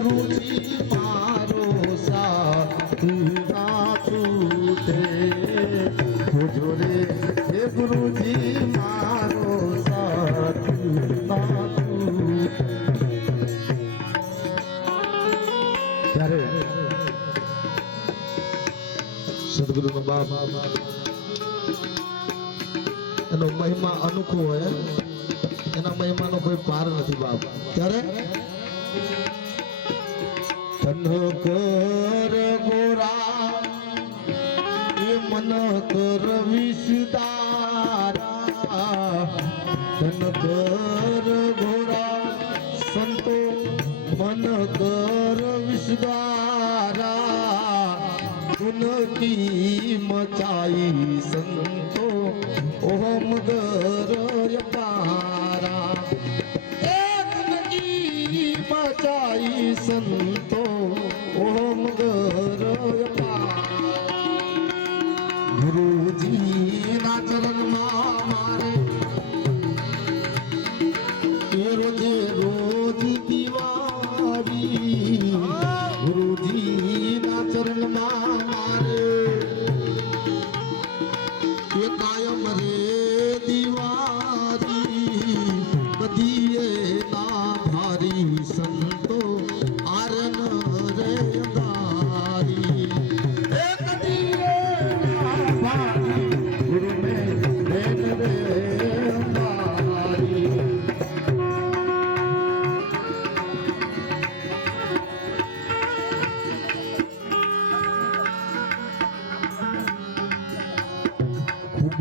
ગુરુજી ગુરુજી મારો સાથી ના છૂટે ત્યારે એનો મહિમા અનોખો હોય એના મહિમાનો કોઈ પાર નથી બાપ ત્યારે તન કર ગોરા સંતો મન કર વિશ્વારા. ઉનકી મચાઈ સંતો ઓમ ગર પારા મચાઈ સંતો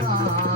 Oh,